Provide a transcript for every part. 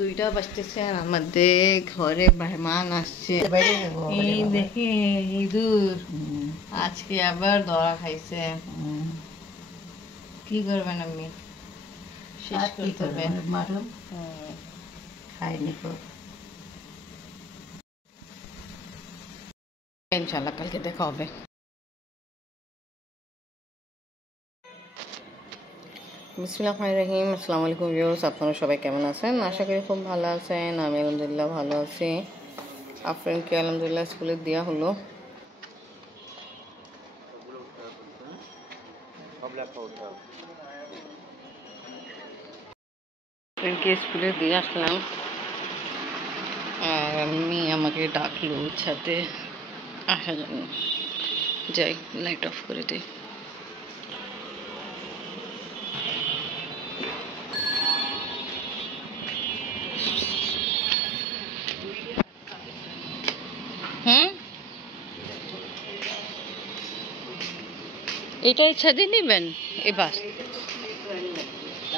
দুইটা বাজতেছে আর আমাদের ঘরে মেহমান আসছে। এই দেখে ইঁদুর আজকে আবার ধরা খাইছে। কি করবেন আপনি? শেষ করতে হবে। ইনশাল্লাহ কালকে দেখা হবে। বিসমিল্লাহির রহিম। আসসালামু আলাইকুম ভিউয়ার্স, আপনারা সবাই কেমন আছেন? আশা করি খুব ভালো আছেন। আমি আলহামদুলিল্লাহ ভালো আছি। আফরিনকে আলহামদুলিল্লাহ স্কুলে দেওয়া হলো। আফরিনকে স্কুলে দিয়ে আসলাম আর আমি আমাকে ডাকলো ছাদে আসার জন্য। যাই, লাইট অফ করে দিই। এটা ছাদে নেবেন এই বাস?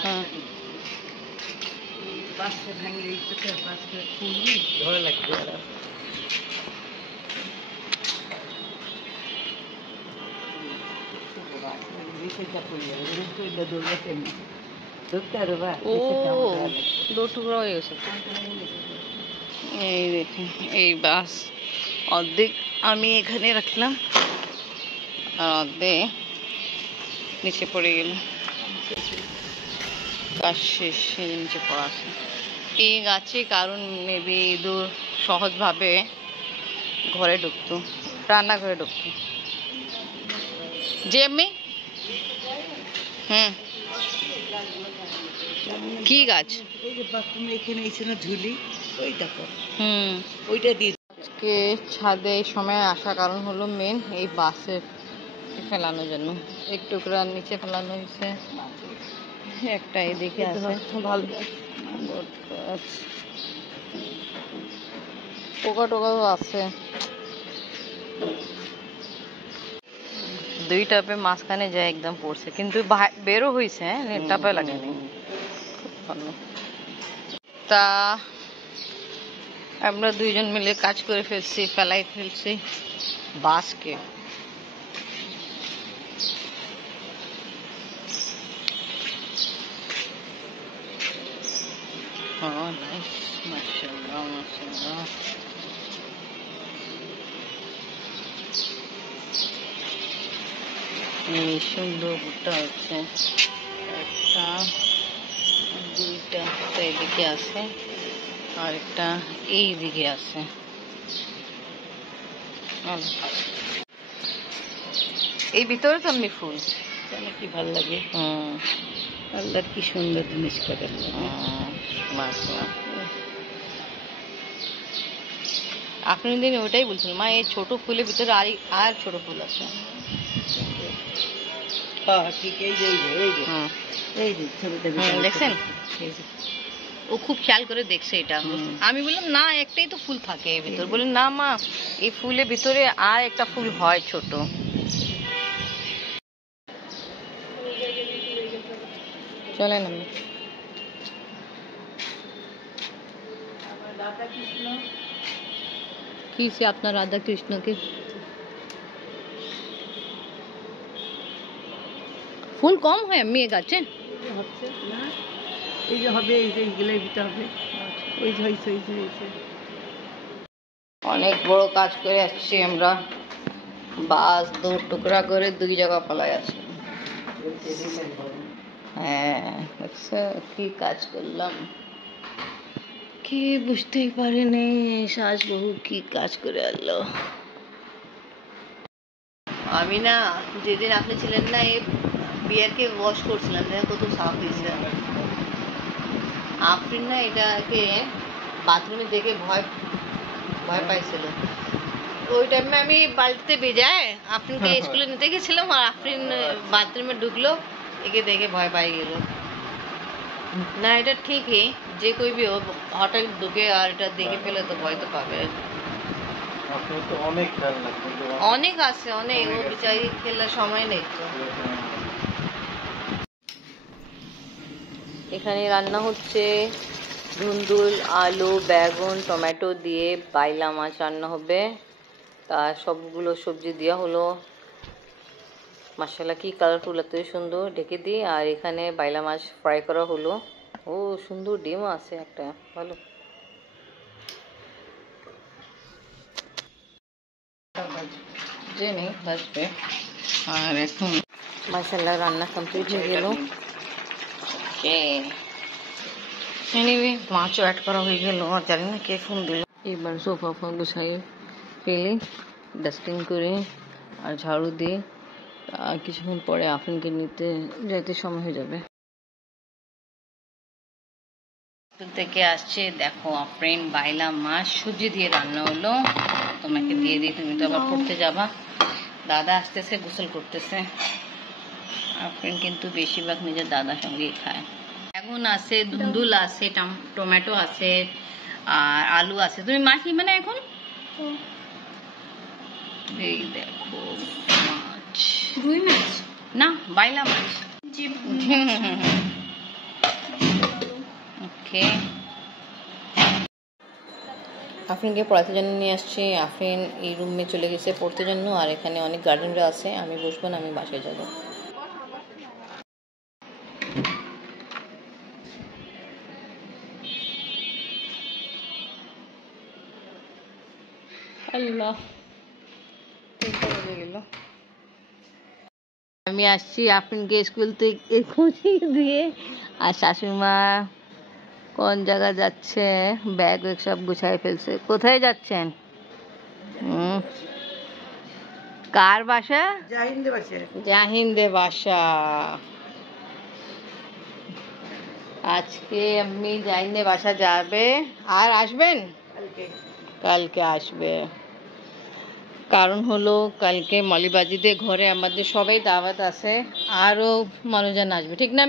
হ্যাঁ, দু টুকরা হয়ে গেছে। এই দেখুন, এই বাস অর্ধেক আমি এখানে রাখলাম আর অর্ধেক নিচে পড়ে গেল। কাজ শেষ, নিচে পড়া আছে। এই গাছে কারণ মেবি ইঁদুর সহজভাবে ঘরে ঢুকতো, রান্নাঘরে ঢুকতো। যে আমি কি গাছ? আজকে ছাদে এই সময় আসার কারণ হলো মেন এই বাসে ফেলানোর জন্য। এক টুকরা নিচে ফেলানো হয়েছে, একটা এদিকে আছে। ভালো পোকা টোকাও আছে। দুই টাপে মাঝখানে যায় একদম পড়ছে, কিন্তু বেরো হয়েছে, টাপে লাগেনি। ভালো। তা আমরা দুইজন মিলে কাজ করে ফেলছি, ফেলাই ফেলছি বাসকে। এই সুন্দর ভুট্টা হচ্ছে, একটা দুইটা এইদিকে আছে আর একটা এই দিকে আছে। এই ভিতরে তো এমনি ফুল কি ভালো লাগে। আল্লাহ কি সুন্দর জিনিস করে। আপনি দিন ওটাই বলছেন মা, এই ছোট ফুলের ভিতরে আর ছোট ফুল আছে। দেখছেন, ও খুব খেয়াল করে দেখছে এটা। আমি বললাম না, একটাই তো ফুল থাকে এর ভিতর। বললেন না মা, এই ফুলের ভিতরে আর একটা ফুল হয় ছোট। চলেন আমি কি সে আপনার রাধা কৃষ্ণকে ফুল কম হয় আমি এ গাছে। এই যে হবে, এই যে এইগুলোর ভিতরে হবে। ওই যে হয়েছে, ওই যে হয়েছে। অনেক বড় কাজ করে আসছি আমরা। বাস দু টুকরা করে দুই জায়গা ফেলাই আছে। হ্যাঁ, কি কাজ করলাম কি বুঝতেই পারিনি। সাজ বহু কি কাজ করে আনলো। আমি না, যেদিন আপনি ছিলেন না, এই বিয়ারকে ওয়াশ করছিলাম, দেখো কত সাফ হয়েছে। আফরিন না এটাকে বাথরুমে দেখে ভয় পাইছিল। ওই টাইমে আমি বালতিতে ভিজায় আফরিনকে স্কুলে নিতে গেছিলাম আর আফরিন বাথরুমে ঢুকলো, একে দেখে ভয় পাই গেল। না, এটা ঠিকই, যে কই भी हो হঠাৎ ঢুকে আর এটা দেখে ফেলে তো ভয় তো পাবে। অনেক আছে, অনেক। ও বিচারি খেলার সময় নেই তো। এখানে রান্না হচ্ছে ধুন্দুল, আলু, বেগুন, টমেটো দিয়ে বাইলা মাছ রান্না হবে। তা সবগুলো সবজি দেওয়া হলো। মাশাআল্লাহ কি কালারফুল, এতই সুন্দর। ঢেকে দিই। আর এখানে বাইলা মাছ ফ্রাই করা হলো। ও সুন্দর ডিম আছে একটা, ভালো। ভাজবে। আর এখন মাশাআল্লাহ রান্না কমপ্লিট হয়ে গেল। এনিওয়ে মাছও অ্যাড করা হয়ে গেল। আর জানি না কে ফোন দিল। এবার সোফা গুছাই ফেলে ডাস্টিং করে আর ঝাড়ু দিয়ে কিছুক্ষণ পরে আফরিনকে নিতে যাইতে সময় হয়ে যাবে। থেকে আসছে, দেখো আফরিন বাইলা মাছ সুজি দিয়ে রান্না হলো। তোমাকে দিয়ে দিই, তুমি তো আবার পড়তে যাবা। দাদা আসতেছে, গোসল করতেছে। আফরিন কিন্তু বেশিরভাগ নিজের দাদার সঙ্গেই খায়। বেগুন আছে, ধুন্দুল আছে, টমেটো আছে, আর আলু আছে। তুমি মাছ নিবে না এখন? এই দেখো মাছ, রুই মাছ না, বাইলা মাছ। ওকে, আফরিনকে পড়াতে জন্য নিয়ে আসছি। আফরিন এই রুমে চলে গেছে পড়তে জন্য। আর এখানে অনেক গার্ডেনরা আছে। আমি বসবো না, আমি বাসায় যাব। আল্লাহ, আমি আসছি আফরিনকে স্কুল থেকে খুঁজে দিয়ে। আর শাশুড়িমা কোন জায়গা যাচ্ছে, ব্যাগ সব গুছাই ফেলছে। কোথায় যাচ্ছেন? কার বাসা? জাহিন্দে বাসা। আজকে আমি জাহিন্দে বাসা যাবে। আর আসবেন? কালকে আসবে। কারণ হলো কালকে মলিবাজিদের ঘরে আমাদের সবাই দাওয়াত আছে। আরও মানুষজন আসবে, ঠিক না?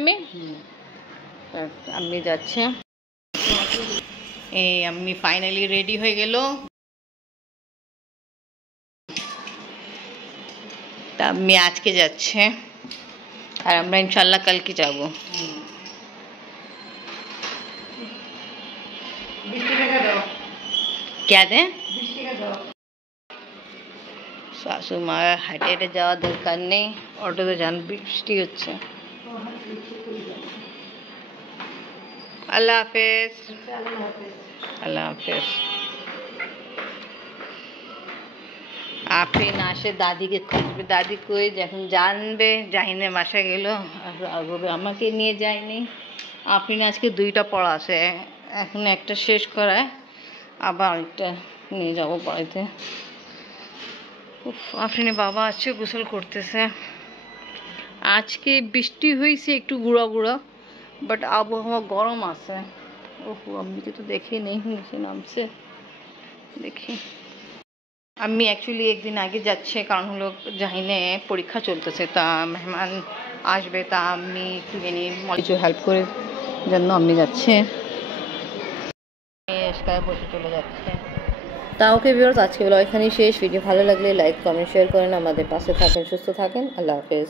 আমি যাচ্ছে। এই আমি ফাইনালি রেডি হয়ে গেল। তা আমি আজকে যাচ্ছে, আর আমরা ইনশাল্লাহ কালকে যাব। क्या दें? শাশুমা হাঁটে হেঁটে যাওয়ার দরকার নেই, অটোতে যান, বৃষ্টি হচ্ছে। আল্লাহ হাফেজ। আল্লাহ হাফেজ। আফরিন আসে দাদিকে খুঁজবে। দাদি কই, যখন জানবে জাহিনের বাসা গেল আমাকে নিয়ে যায়নি। আফরিন আজকে 2টা পড়া আছে, এখন একটা শেষ করায়, আবার আরেকটা নিয়ে যাবো পড়াইতে। আফরিনের বাবা আছে, গোসল করতেছে। আজকে বৃষ্টি হয়েছে একটু গুঁড়া গুঁড়া, বাট আবহাওয়া গরম আছে। আমি তো দেখি নেই, নিচে নামছে, দেখি। আমি অ্যাকচুয়ালি একদিন আগে যাচ্ছে, কারণ হলো জাহিনে পরীক্ষা চলতেছে, তা মেহমান আসবে, তা আমি একটু কিছু হেল্প করে জন্য আমি যাচ্ছে। বসে চলে যাচ্ছে। তা ওকে ভিউয়ার্স, আজকে বলো এখানেই শেষ। ভিডিও ভালো লাগলে লাইক, কমেন্ট, শেয়ার করেন। আমাদের পাশে থাকেন, সুস্থ থাকেন। আল্লাহ হাফেজ।